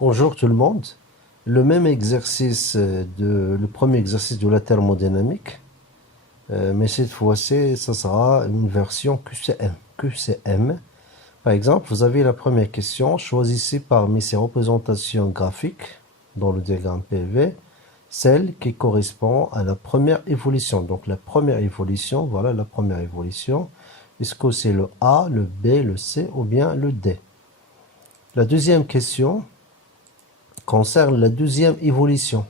Bonjour tout le monde. Le même exercice le premier exercice de la thermodynamique, mais cette fois-ci, ça sera une version QCM. QCM. Par exemple, vous avez la première question. Choisissez parmi ces représentations graphiques dans le diagramme PV celle qui correspond à la première évolution. Donc la première évolution, voilà la première évolution. Est-ce que c'est le A, le B, le C ou bien le D? La deuxième question concerne la deuxième évolution.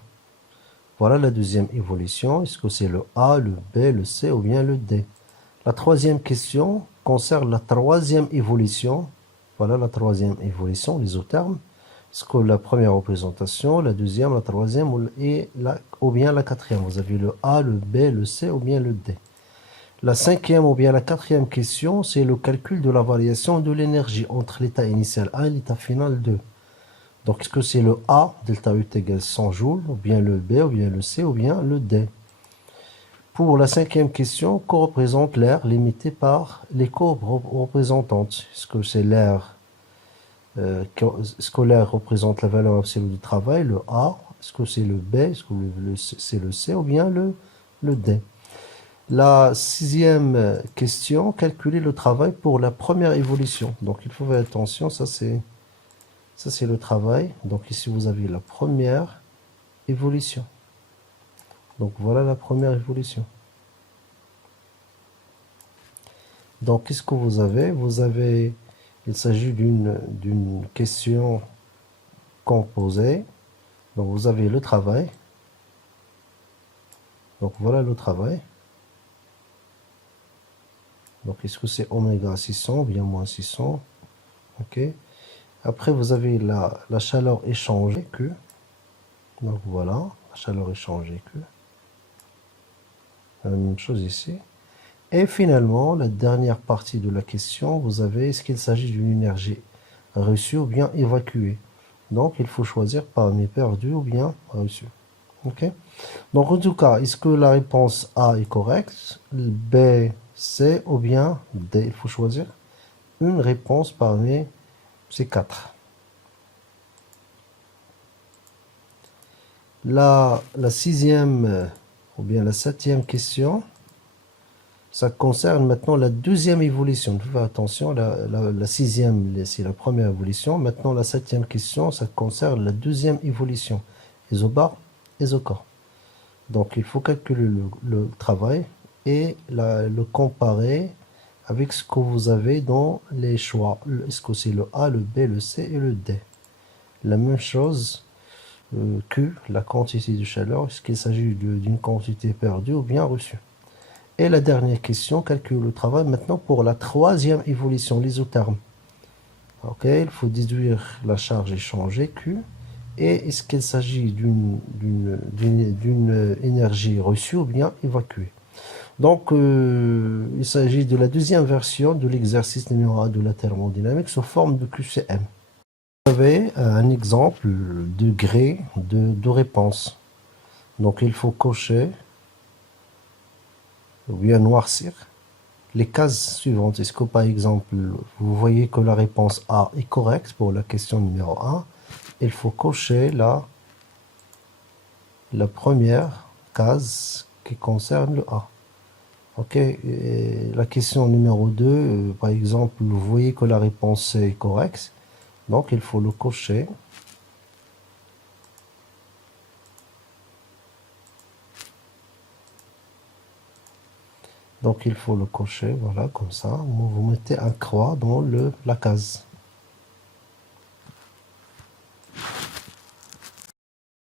Voilà la deuxième évolution. Est-ce que c'est le A, le B, le C ou bien le D? La troisième question concerne la troisième évolution. Voilà la troisième évolution, les isothermes. Est-ce que la première représentation, la deuxième, la troisième ou bien la quatrième? Vous avez le A, le B, le C ou bien le D. La cinquième ou bien la quatrième question, c'est le calcul de la variation de l'énergie entre l'état initial 1 et l'état final 2. Donc, est-ce que c'est le A, delta U égale 100 joules, ou bien le B, ou bien le C, ou bien le D? Pour la cinquième question, que représente l'air limité par les courbes représentantes? Est-ce que c'est l'air est-ce que l'air représente la valeur absolue du travail, le A? Est-ce que c'est le B? Est-ce que c'est le C, ou bien le D? La sixième question, calculer le travail pour la première évolution. Donc, il faut faire attention, ça c'est le travail. Donc ici, vous avez la première évolution. Donc voilà la première évolution. Donc qu'est-ce que vous avez? Il s'agit d'une question composée. Donc vous avez le travail. Donc voilà le travail. Donc est-ce que c'est oméga 600 ou bien moins 600? Ok. Après vous avez la chaleur échangée Q. Donc voilà, la chaleur échangée Q. La même chose ici. Et finalement, la dernière partie de la question, vous avez, est-ce qu'il s'agit d'une énergie reçue ou bien évacuée? Donc, il faut choisir parmi perdu ou bien reçu. Ok? Donc, en tout cas, est-ce que la réponse A est correcte? B, C ou bien D? Il faut choisir une réponse parmi ces quatre. La sixième ou bien la septième question, ça concerne maintenant la deuxième évolution. Il faut faire attention, la sixième, c'est la première évolution. Maintenant, la septième question, ça concerne la deuxième évolution. Isobar, isocorps. Donc, il faut calculer le travail et le comparer avec ce que vous avez dans les choix. Est-ce que c'est le A, le B, le C et le D? La même chose que la quantité de chaleur. Est-ce qu'il s'agit d'une quantité perdue ou bien reçue? Et la dernière question, calcule le travail maintenant pour la troisième évolution, l'isotherme. Ok, il faut déduire la charge échangée Q. Et est-ce qu'il s'agit d'une énergie reçue ou bien évacuée? Donc, il s'agit de la deuxième version de l'exercice numéro 1 de la thermodynamique sous forme de QCM. Vous avez un exemple de gré de réponse. Donc, il faut cocher ou bien noircir les cases suivantes. Est-ce que par exemple, vous voyez que la réponse A est correcte pour la question numéro 1? Il faut cocher la première case qui concerne le A. Ok, et la question numéro 2, par exemple, vous voyez que la réponse C est correcte. Donc il faut le cocher. Donc il faut le cocher, voilà, comme ça. Vous mettez un croix dans la case.